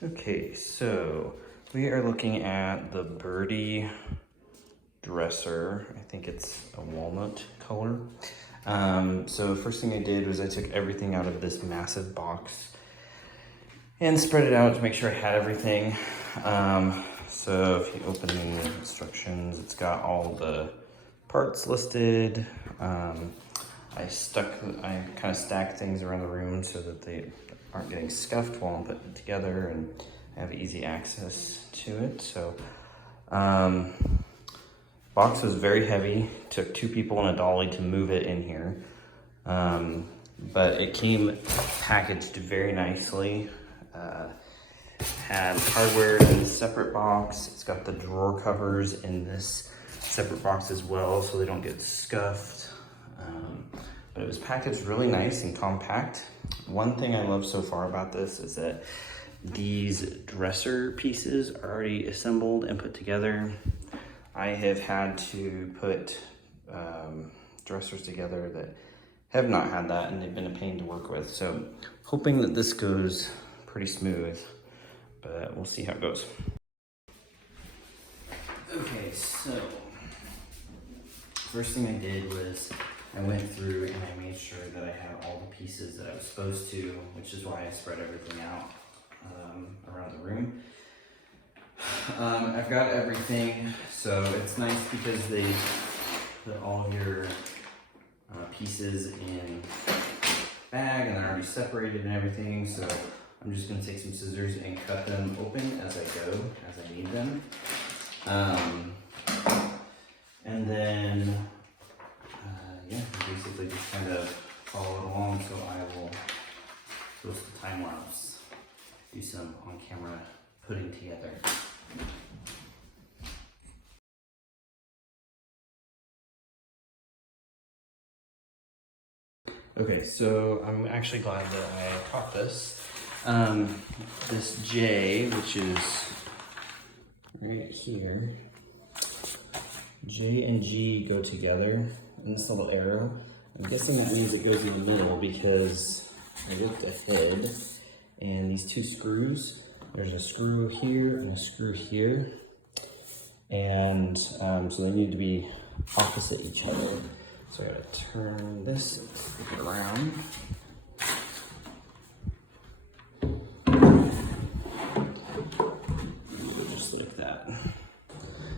Okay, so we are looking at the Birdie dresser. I think it's a walnut color. So first thing I did was I took everything out of this massive box and spread it out to make sure I had everything. So if you open the instructions, it's got all the parts listed. I kind of stacked things around the room so that they aren't getting scuffed while I'm putting it together, and I have easy access to it. So, box was very heavy. Took 2 people and a dolly to move it in here. But it came packaged very nicely. Had hardware in a separate box. It's got the drawer covers in this separate box as well, so they don't get scuffed. But it was packaged really nice and compact. One thing I love so far about this is that these dresser pieces are already assembled and put together. I have had to put dressers together that have not had that, and they've been a pain to work with. So hoping that this goes pretty smooth, but we'll see how it goes. Okay, so first thing I did was I went through and I made sure that I had all the pieces that I was supposed to, which is why I spread everything out around the room. I've got everything, so it's nice because they put all of your pieces in a bag and they're already separated and everything. So I'm just going to take some scissors and cut them open as I go, as I need them. And then, yeah, basically just kind of follow it along. So I will post the time lapse, do some on camera putting together. Okay, so I'm actually glad that I caught this. This J, which is right here, J and G go together in this little arrow. I'm guessing that means it goes in the middle because I looked ahead and these 2 screws, there's a screw here and a screw here. And so they need to be opposite each other. So I gotta turn this and flip it around. Just like that.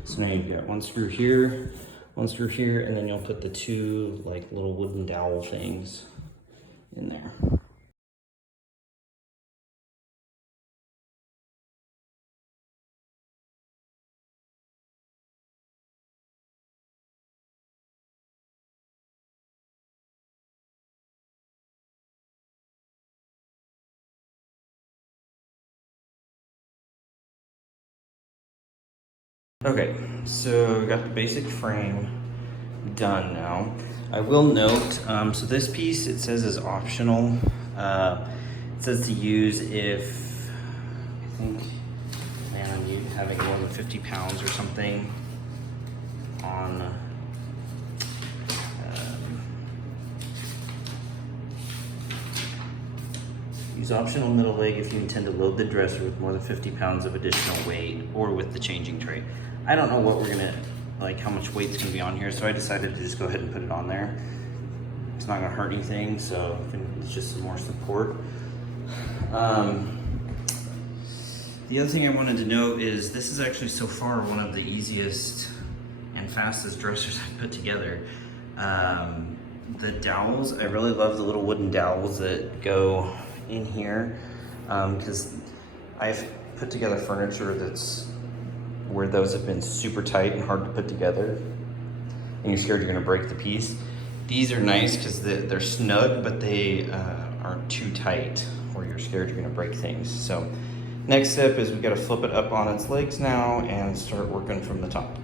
So now you've got 1 screw here, 1 screw here, and then you'll put the 2 like little wooden dowel things in there. Okay, so we got the basic frame done now. I will note, so this piece, it says is optional. It says to use if, I think, man, I'm used to having more than 50 pounds or something on use optional middle leg if you intend to load the dresser with more than 50 pounds of additional weight or with the changing tray. I don't know what we're gonna, like how much weight's gonna be on here, so I decided to just go ahead and put it on there. It's not gonna hurt anything, so I think it's just some more support. The other thing I wanted to note is this is actually so far one of the easiest and fastest dressers I've put together. The dowels, I really love the little wooden dowels that go in here, because I've put together furniture that's where those have been super tight and hard to put together and you're scared you're gonna break the piece. These are nice because they're snug, but they aren't too tight where you're scared you're gonna break things. So next step is we've got to flip it up on its legs now and start working from the top.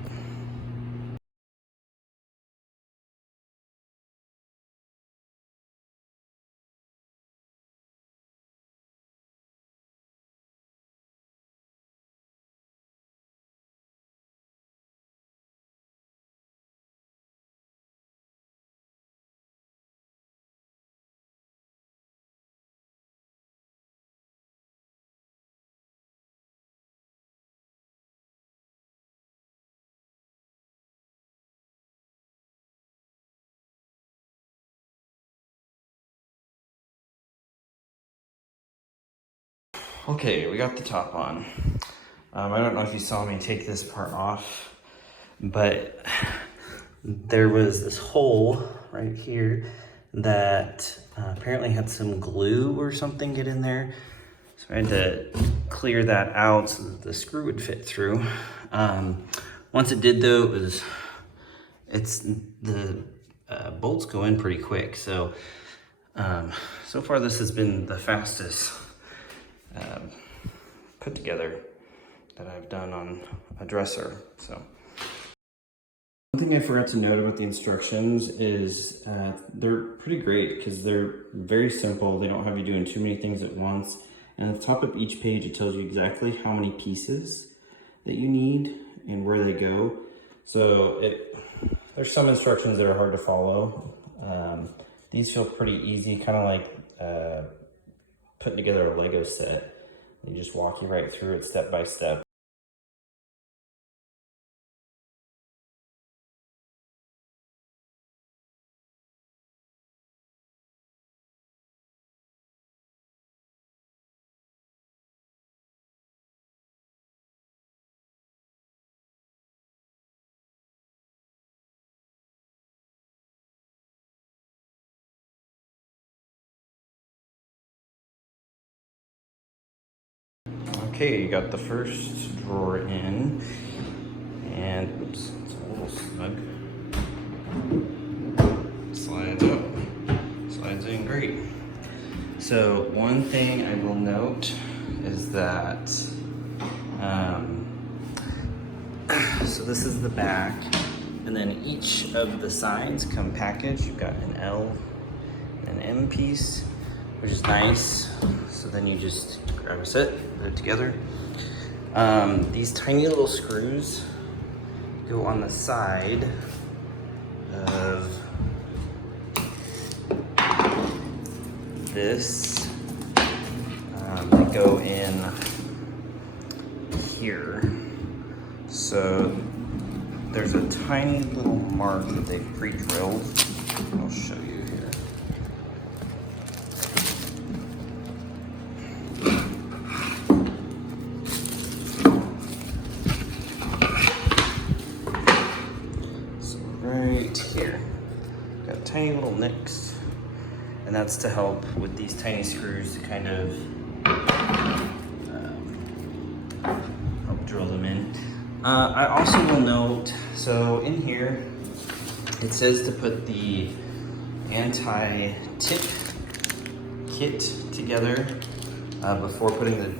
Okay, we got the top on. I don't know if you saw me take this part off, but there was this hole right here that apparently had some glue or something get in there. So I had to clear that out so that the screw would fit through. Once it did though, the bolts go in pretty quick. So, so far this has been the fastest put together that I've done on a dresser. So one thing I forgot to note about the instructions is they're pretty great because they're very simple. They don't have you doing too many things at once. And at the top of each page, it tells you exactly how many pieces that you need and where they go. So there's some instructions that are hard to follow. These feel pretty easy, kind of like putting together a Lego set. They just walk you right through it step by step. Okay, you got the first drawer in, and oops, it's a little snug. Slides up, slides in great. So one thing I will note is that, so this is the back, and then each of the sides come packaged. You've got an L and an M piece, which is nice. So then you just grab a set, put it together. These tiny little screws go on the side of this. They go in here. So there's a tiny little mark that they've pre-drilled. I'll show you here. So right here, got tiny little nicks, and that's to help with these tiny screws to kind of help drill them in. I also will note, so in here, it says to put the anti-tip kit together before putting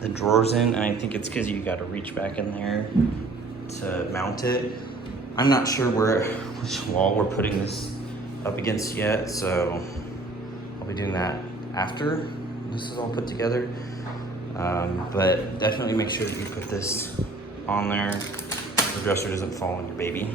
the drawers in, and I think it's because you got to reach back in there to mount it. I'm not sure which wall we're putting this up against yet, so I'll be doing that after this is all put together. But definitely make sure that you put this on there so the dresser doesn't fall on your baby.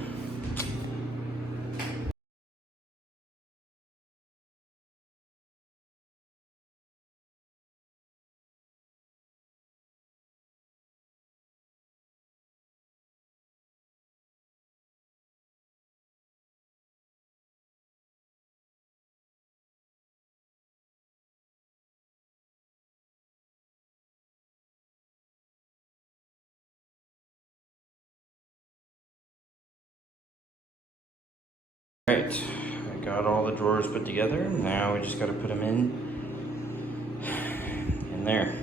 Right, I got all the drawers put together. Now we just got to put them in there.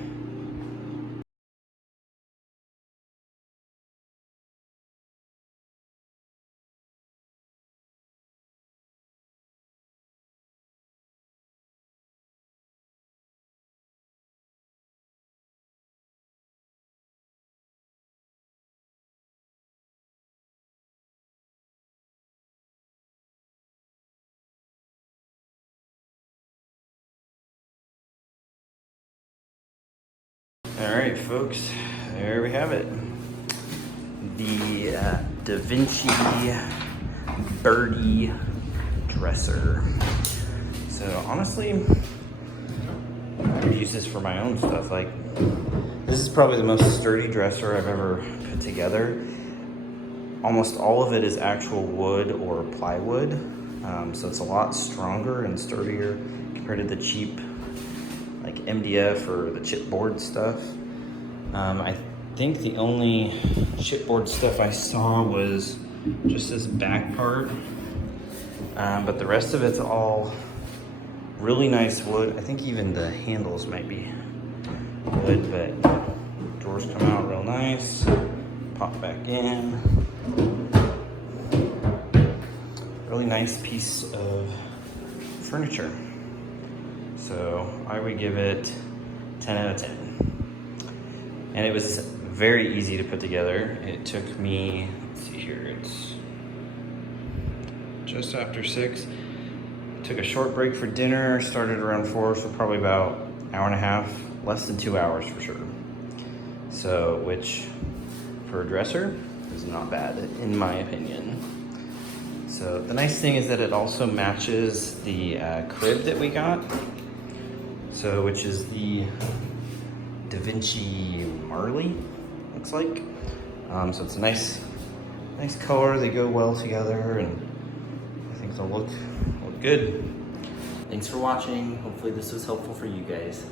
All right, folks, there we have it. The DaVinci Birdie dresser. So honestly, I could use this for my own stuff. Like, this is probably the most sturdy dresser I've ever put together. Almost all of it is actual wood or plywood. So it's a lot stronger and sturdier compared to the cheap like MDF or the chipboard stuff. I think the only chipboard stuff I saw was just this back part, but the rest of it's all really nice wood. I think even the handles might be wood, but drawers come out real nice. Pop back in. Really nice piece of furniture. So I would give it 10 out of 10. And it was very easy to put together. It took me, let's see here, it's just after 6. Took a short break for dinner, started around 4, so probably about an hour and a half, less than 2 hours for sure. So, which for a dresser is not bad in my opinion. So the nice thing is that it also matches the crib that we got. So, which is the DaVinci Birdie, looks like. So it's a nice color. They go well together, and I think they'll look good. Thanks for watching. Hopefully this was helpful for you guys.